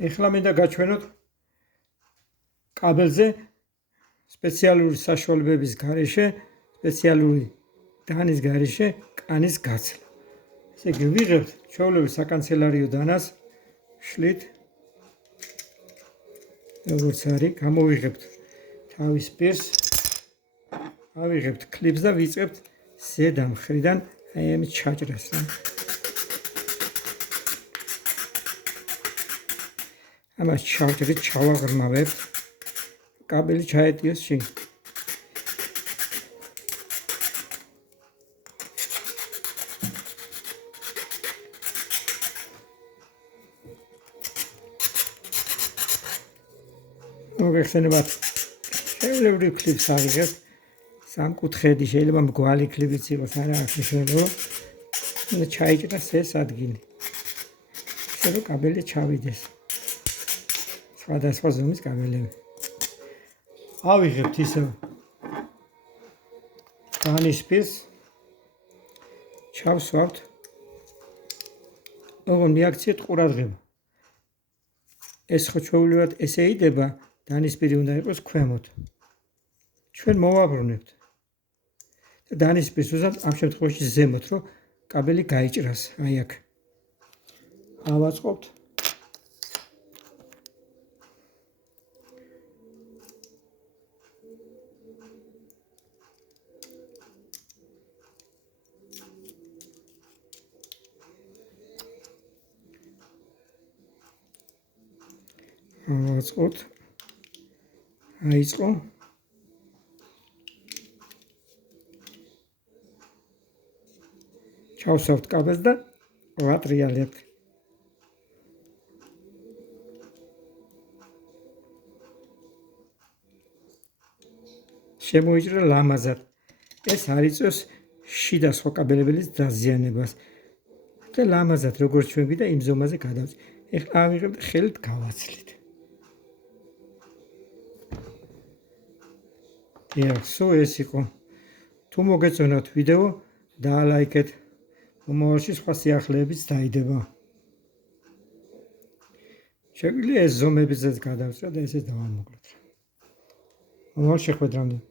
ეხლა მინდა გაჩვენოთ კაბელზე სპეციალური საშუალებების გარეშე, სპეციალური დანის გარეშე კანის გაცვლა. ესე იგი ვიღებთ ჩვეულებრივ საკანცელერიო დანას, შლით როგორც არის, გამოვიღებთ თავის პირს, ავიღებთ კლიპს და ვიწყებთ ზედა მხრიდან აი ამით ჩაჭრას. ამას ჩავჭრით, ჩავაღრმავებთ, კაბელი ჩაეტიოს შინ. მოგეხსენებათ, ჩვეულებრივ კლიპს ავიღებთ, სამკუთხედი, შეიძლება მრგვალი კლიპიც იყოს, არა აქვს მნიშვნელობა. უნდა ჩაიჭრას ეს ადგილი. ისე რომ კაბელი ჩავიდეს. სხვადასხვა ზომის კაბელები. ავიღებთ ისევ დანის პირს, ჩავსვავთ, ოღონდ მიაქციეთ ყურადღება. ეს ხო ჩვეულებრივად ესე იდება, დანის პირი უნდა იყოს ქვემოთ. ჩვენ მოვაბრუნებთ და დანის პირს ვუზავთ ამ შემთხვევაში ზემოთ, რომ კაბელი გაიჭრას. აი აქ ავაწყობთ. ავაწყობთ. აიწყო. ჩავსვავთ კაბელს და ვატრიალებთ. შემოიჭრა ლამაზად. ეს არ იწვევს შიდა სხვა კაბელებლის დაზიანებას. და ლამაზად როგორც ჩვენ გვინდა იმ ზომაზე გადავწყვეტ. ეხლა ავიღებთ ხელით გავაცლით. სო ეს იყო. თუ მოგეწონათ ვიდეო, დაალაიქეთ. მომავალში სხვა სიახლეებიც დაიდება. შეგვიძლია ეს ზომებზეც გადავწყვეტ და ესე დავამოკლოთ. მომავალ შეხვედრამდე.